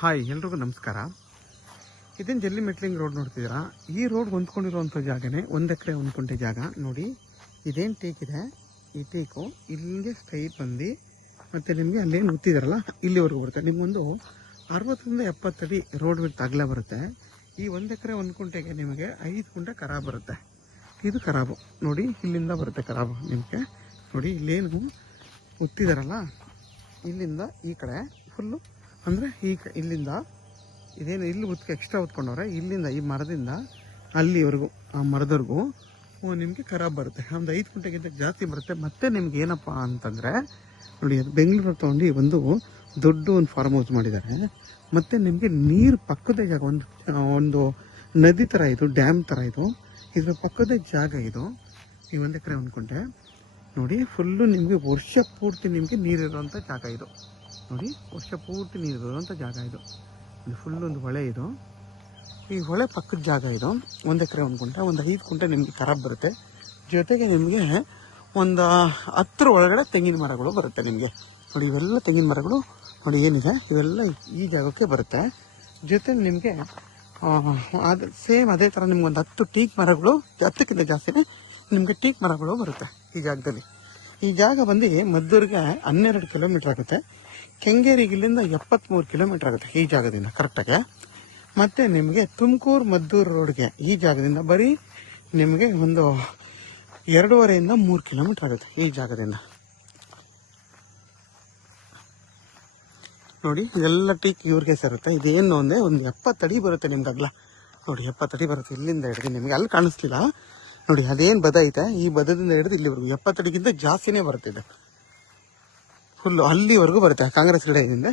Hi, ಎಲ್ರಿಗೂ ನಮಸ್ಕಾರ. ಇದೇನು ಜಲ್ಲಿ ಮೆಟ್ಲಿಂಗ್ ರೋಡ್ ನೋಡ್ತಿದ್ದೀರಾ? ಈ ರೋಡ್ ಹೊಂದ್ಕೊಂಡಿರುವಂಥ ಜಾಗನೇ 1 ಎಕರೆ 1 ಗುಂಟೆ ಜಾಗ. ನೋಡಿ, ಇದೇನು ಟೀಕ್ ಇದೆ, ಈ ಟೀಕು ಇಲ್ಲಿಗೆ ಸ್ಟ್ರೈಟ್ ಬಂದು ಮತ್ತು ನಿಮಗೆ ಅಲ್ಲೇನು ಉತ್ತಿದಾರಲ್ಲ ಇಲ್ಲಿವರೆಗೂ ಬರುತ್ತೆ. ನಿಮಗೊಂದು 60ರಿಂದ 70 ಅಡಿ ರೋಡ್ ವಿಡ್ತ್ ಅಗಲ ಬರುತ್ತೆ. ಈ 1 ಎಕರೆ 1 ಗುಂಟೆಗೆ ನಿಮಗೆ 5 ಗುಂಟೆ ಖರಾಬ್ ಬರುತ್ತೆ. ಇದು ಖರಾಬು ನೋಡಿ, ಇಲ್ಲಿಂದ ಬರುತ್ತೆ ಖರಾಬು ನಿಮಗೆ. ನೋಡಿ, ಇಲ್ಲೇನು ಉತ್ತಿದಾರಲ್ಲ ಇಲ್ಲಿಂದ ಈ ಕಡೆ ಫುಲ್ಲು, ಅಂದರೆ ಇಲ್ಲಿಂದ ಇದೇನು ಇಲ್ಲಿ ಎಕ್ಸ್ಟ್ರಾ ಉತ್ಕೊಂಡವ್ರೆ, ಇಲ್ಲಿಂದ ಈ ಮರದಿಂದ ಅಲ್ಲಿವರೆಗೂ, ಆ ಮರದವರೆಗೂ ನಿಮಗೆ ಖರಾಬ್ ಬರುತ್ತೆ. ಒಂದು 5 ಗುಂಟೆಗಿಂತ ಜಾಸ್ತಿ ಬರುತ್ತೆ. ಮತ್ತು ನಿಮ್ಗೆ ಏನಪ್ಪ ಅಂತಂದರೆ ನೋಡಿ, ಅದು ಬೆಂಗಳೂರು ತೊಗೊಂಡು ಒಂದು ದೊಡ್ಡ ಒಂದು ಫಾರ್ಮ್ ಹೌಸ್ ಮಾಡಿದ್ದಾರೆ. ಮತ್ತು ನಿಮಗೆ ನೀರು ಪಕ್ಕದ ಜಾಗ, ಒಂದು ನದಿ ಥರ ಇದು, ಡ್ಯಾಮ್ ಥರ ಇದು. ಇದರ ಪಕ್ಕದ ಜಾಗ ಇದು. ಈ 1 ಎಕರೆ 1 ಗುಂಟೆ ನೋಡಿ, ಫುಲ್ಲು ನಿಮಗೆ ವರ್ಷ ಪೂರ್ತಿ ನಿಮಗೆ ನೀರಿರುವಂಥ ಜಾಗ ಇದು. ನೋಡಿ, ವರ್ಷ ಪೂರ್ತಿ ನೀರಿರುವಂಥ ಜಾಗ ಇದು. ಫುಲ್ ಒಂದು ಹೊಳೆ ಇದು. ಈ ಹೊಳೆ ಪಕ್ಕದ ಜಾಗ ಇದು. 1 ಎಕರೆ 1 ಗುಂಟೆ, ಒಂದು 5 ಗುಂಟೆ ನಿಮಗೆ ಖರಾಬ್ ಬರುತ್ತೆ. ಜೊತೆಗೆ ನಿಮಗೆ ಒಂದು 10 ಒಳಗಡೆ ತೆಂಗಿನ ಮರಗಳು ಬರುತ್ತೆ ನಿಮಗೆ. ನೋಡಿ, ಇವೆಲ್ಲ ತೆಂಗಿನ ಮರಗಳು ನೋಡಿ ಏನಿದೆ, ಇವೆಲ್ಲ ಈ ಜಾಗಕ್ಕೆ ಬರುತ್ತೆ. ಜೊತೆ ನಿಮಗೆ ಅದು ಸೇಮ್ ಅದೇ ಥರ ನಿಮ್ಗೊಂದು 10 ಟೀಕ್ ಮರಗಳು, 10ಕ್ಕಿಂತ ಜಾಸ್ತಿನೇ ನಿಮಗೆ ಟೀಕ್ ಮರಗಳು ಬರುತ್ತೆ ಈ ಜಾಗದಲ್ಲಿ. ಈ ಜಾಗ ಬಂದು ಮದ್ದೂರಿಗೆ 12 ಕಿಲೋಮೀಟ್ರ್ ಆಗುತ್ತೆ. ಕೆಂಗೇರಿಗೆ ಇಲ್ಲಿಂದ 73 ಕಿಲೋಮೀಟ್ರ್ ಆಗುತ್ತೆ ಈ ಜಾಗದಿಂದ ಕರೆಕ್ಟಾಗಿ. ಮತ್ತು ನಿಮಗೆ ತುಮಕೂರು ಮದ್ದೂರು ರೋಡ್ಗೆ ಈ ಜಾಗದಿಂದ ಬರೀ ನಿಮಗೆ ಒಂದು 2.5ರಿಂದ 3 ಕಿಲೋಮೀಟ್ರ್ ಆಗುತ್ತೆ ಈ ಜಾಗದಿಂದ. ನೋಡಿ, ಇದೆಲ್ಲ ಟೀಕ್ ಇವ್ರಿಗೆ ಸೇರುತ್ತೆ. ಇದೇನು ಅಂದರೆ ಒಂದು 70 ಅಡಿ ಬರುತ್ತೆ ನಿಮ್ಗೆ ಅಗಲ. ನೋಡಿ, 70 ಅಡಿ ಬರುತ್ತೆ ಇಲ್ಲಿಂದ ಹಿಡಿದು. ನಿಮಗೆ ಅಲ್ಲಿ ಕಾಣಿಸ್ತಿಲ್ಲ ನೋಡಿ, ಅದೇನು ಬದ ಐತೆ, ಈ ಬದದಿಂದ ಹಿಡಿದು ಇಲ್ಲಿವರೆಗೂ 70 ಅಡಿಗಿಂತ ಜಾಸ್ತಿನೇ ಬರುತ್ತಿದೆ. ಫುಲ್ಲು ಅಲ್ಲಿವರೆಗೂ ಬರುತ್ತೆ. ಕಾಂಗ್ರೆಸ್ ಗಿಡದಿಂದ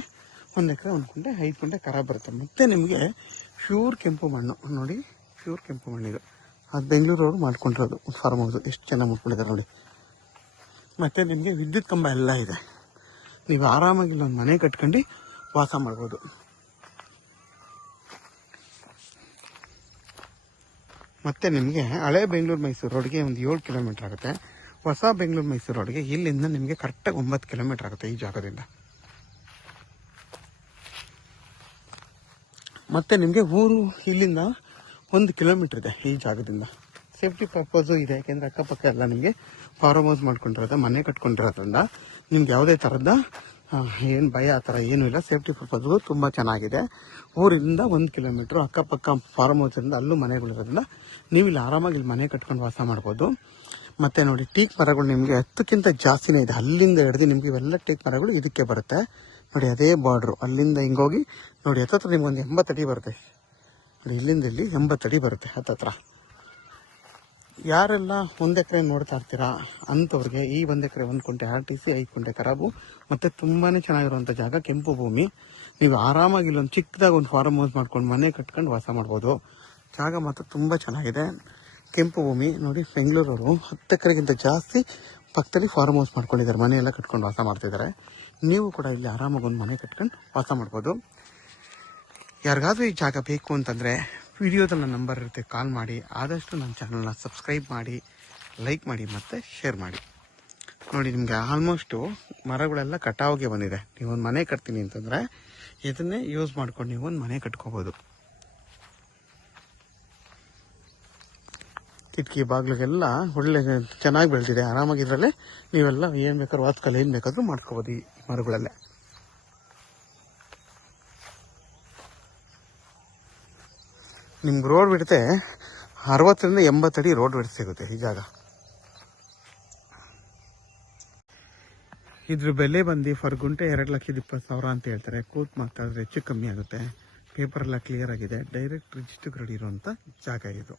1 ಎಕರೆ 1 ಗುಂಟೆ 5 ಗುಂಟೆ ಖರಾಬ್ ಬರುತ್ತೆ. ಮತ್ತು ನಿಮಗೆ ಪ್ಯೂರ್ ಕೆಂಪು ಮಣ್ಣು. ನೋಡಿ, ಪ್ಯೂರ್ ಕೆಂಪು ಮಣ್ಣಿದು. ಅದು ಬೆಂಗಳೂರವರು ಮಾಡ್ಕೊಂಡಿರೋದು ಫಾರ್ಮ್ ಹೌದು. ಎಷ್ಟು ಚೆನ್ನಾಗಿ ಮಾಡ್ಕೊಂಡಿದ್ದಾರೆ ನೋಡಿ. ಮತ್ತು ನಿಮಗೆ ವಿದ್ಯುತ್ ಕಂಬ ಎಲ್ಲ ಇದೆ. ನೀವು ಆರಾಮಾಗಿ ಒಂದು ಮನೆ ಕಟ್ಕೊಂಡು ವಾಸ ಮಾಡ್ಬೋದು. ಮತ್ತು ನಿಮಗೆ ಹಳೆ ಬೆಂಗಳೂರು ಮೈಸೂರು ರೋಡ್ಗೆ ಒಂದು 7 ಕಿಲೋಮೀಟ್ರ್ ಆಗುತ್ತೆ. ಹೊಸ ಬೆಂಗಳೂರು ಮೈಸೂರು ರೋಡ್ಗೆ ಇಲ್ಲಿಂದ ನಿಮಗೆ ಕರೆಕ್ಟಾಗಿ 9 ಕಿಲೋಮೀಟ್ರ್ ಆಗುತ್ತೆ ಈ ಜಾಗದಿಂದ. ಮತ್ತು ನಿಮಗೆ ಊರು ಇಲ್ಲಿಂದ 1 ಕಿಲೋಮೀಟ್ರ್ ಇದೆ ಈ ಜಾಗದಿಂದ. ಸೇಫ್ಟಿ ಪರ್ಪಸು ಇದೆ, ಯಾಕೆಂದರೆ ಅಕ್ಕಪಕ್ಕ ಎಲ್ಲ ನಿಮಗೆ ಫಾರ್ಮ್ ಹೌಸ್ ಮಾಡ್ಕೊಂಡಿರೋದು, ಮನೆ ಕಟ್ಕೊಂಡಿರೋದ್ರಿಂದ ನಿಮ್ಗೆ ಯಾವುದೇ ಥರದ ಏನು ಭಯ ಆ ಥರ ಏನೂ ಇಲ್ಲ. ಸೇಫ್ಟಿ ಪರ್ಪಸ್ಗೂ ತುಂಬ ಚೆನ್ನಾಗಿದೆ. ಊರಿಂದ 1 ಕಿಲೋಮೀಟ್ರು ಅಕ್ಕಪಕ್ಕ ಫಾರ್ಮ್ ಹೌಸಿಂದ ಅಲ್ಲೂ ಮನೆಗಳಿರೋದ್ರಿಂದ ನೀವು ಇಲ್ಲಿ ಆರಾಮಾಗಿ ಇಲ್ಲಿ ಮನೆ ಕಟ್ಕೊಂಡು ವಾಸ ಮಾಡ್ಬೋದು. ಮತ್ತು ನೋಡಿ, ಟೀಕ್ ಮರಗಳು ನಿಮಗೆ 10ಕ್ಕಿಂತ ಜಾಸ್ತಿನೇ ಇದೆ. ಅಲ್ಲಿಂದ ಹಿಡಿದು ನಿಮಗೆ ಇವೆಲ್ಲ ಟೀಕ್ ಮರಗಳು ಇದಕ್ಕೆ ಬರುತ್ತೆ. ನೋಡಿ, ಅದೇ ಬಾರ್ಡ್ರು ಅಲ್ಲಿಂದ ಹಿಂಗೋಗಿ ನೋಡಿ ಹತ್ತತ್ರ ನಿಮ್ಗೆ ಒಂದು 80 ಅಡಿ ಬರುತ್ತೆ. ನೋಡಿ, ಇಲ್ಲಿಂದ ಇಲ್ಲಿ 80 ಅಡಿ ಬರುತ್ತೆ ಹತ್ತತ್ರ. ಯಾರೆಲ್ಲ 1 ಎಕರೆ ನೋಡ್ತಾ ಇರ್ತೀರಾ ಅಂಥವ್ರಿಗೆ ಈ 1 ಎಕರೆ 1 ಗುಂಟೆ RTC 5 ಗುಂಟೆ ಖರಾಬು ಮತ್ತು ತುಂಬಾ ಚೆನ್ನಾಗಿರುವಂಥ ಜಾಗ, ಕೆಂಪು ಭೂಮಿ. ನೀವು ಆರಾಮಾಗಿ ಇಲ್ಲೊಂದು ಚಿಕ್ಕದಾಗಿ ಒಂದು ಫಾರ್ಮ್ ಹೌಸ್ ಮಾಡ್ಕೊಂಡು ಮನೆ ಕಟ್ಕೊಂಡು ವಾಸ ಮಾಡ್ಬೋದು. ಜಾಗ ಮಾತ್ರ ತುಂಬ ಚೆನ್ನಾಗಿದೆ, ಕೆಂಪು ಭೂಮಿ. ನೋಡಿ, ಬೆಂಗಳೂರವರು 10 ಎಕರೆಗಿಂತ ಜಾಸ್ತಿ ಪಕ್ಕದಲ್ಲಿ ಫಾರ್ಮ್ ಹೌಸ್ ಮಾಡ್ಕೊಂಡಿದ್ದಾರೆ, ಮನೆಯೆಲ್ಲ ಕಟ್ಕೊಂಡು ವಾಸ ಮಾಡ್ತಿದ್ದಾರೆ. ನೀವು ಕೂಡ ಇಲ್ಲಿ ಆರಾಮಾಗಿ ಒಂದು ಮನೆ ಕಟ್ಕೊಂಡು ವಾಸ ಮಾಡ್ಬೋದು. ಯಾರಿಗಾದ್ರೂ ಈ ಜಾಗ ಬೇಕು ಅಂತಂದರೆ ವಿಡಿಯೋದಲ್ಲಿ ನನ್ನ ನಂಬರ್ ಇರುತ್ತೆ, ಕಾಲ್ ಮಾಡಿ. ಆದಷ್ಟು ನನ್ನ ಚಾನಲ್ನ ಸಬ್ಸ್ಕ್ರೈಬ್ ಮಾಡಿ, ಲೈಕ್ ಮಾಡಿ ಮತ್ತು ಶೇರ್ ಮಾಡಿ. ನೋಡಿ, ನಿಮಗೆ ಆಲ್ಮೋಸ್ಟು ಮರಗಳೆಲ್ಲ ಕಟಾವಿಗೆ ಬಂದಿದೆ. ನೀವೊಂದು ಮನೆ ಕಟ್ತೀನಿ ಅಂತಂದರೆ ಇದನ್ನೇ ಯೂಸ್ ಮಾಡ್ಕೊಂಡು ನೀವು ಒಂದು ಮನೆ ಕಟ್ಕೋಬೋದು. ಕಿಟಕಿ ಬಾಗಿಲಿಗೆಲ್ಲ ಒಳ್ಳೆ ಚೆನ್ನಾಗಿ ಬೆಳೆದಿದೆ. ಆರಾಮಾಗಿ ಇದರಲ್ಲೇ ನೀವೆಲ್ಲ ಏನು ಬೇಕಾದ್ರೂ ವಾತ್ಕಲ್ ಏನು ಬೇಕಾದರೂ ಮಾಡ್ಕೋಬೋದು ಈ ಮರಗಳಲ್ಲೇ. ನಿಮ್ಗೆ ರೋಡ್ ಬಿಡುತ್ತೆ 60ರಿಂದ 80 ಅಡಿ ರೋಡ್ ಬಿಡ್ತು ಸಿಗುತ್ತೆ ಈ ಜಾಗ. ಇದ್ರ ಬೆಲೆ ಬಂದು ಫರ್ ಗುಂಟೆ 2,20,000 ಅಂತ ಹೇಳ್ತಾರೆ. ಕೂತ್ ಮಾತಾಡಿದ್ರೆ ಹೆಚ್ಚು ಕಮ್ಮಿ ಆಗುತ್ತೆ. ಪೇಪರೆಲ್ಲ ಕ್ಲಿಯರ್ ಆಗಿದೆ. ಡೈರೆಕ್ಟ್ ರಿಜಿಸ್ಟ್ರಿಗೆ ರೆಡಿ ಇರುವಂಥ ಜಾಗ ಇದು.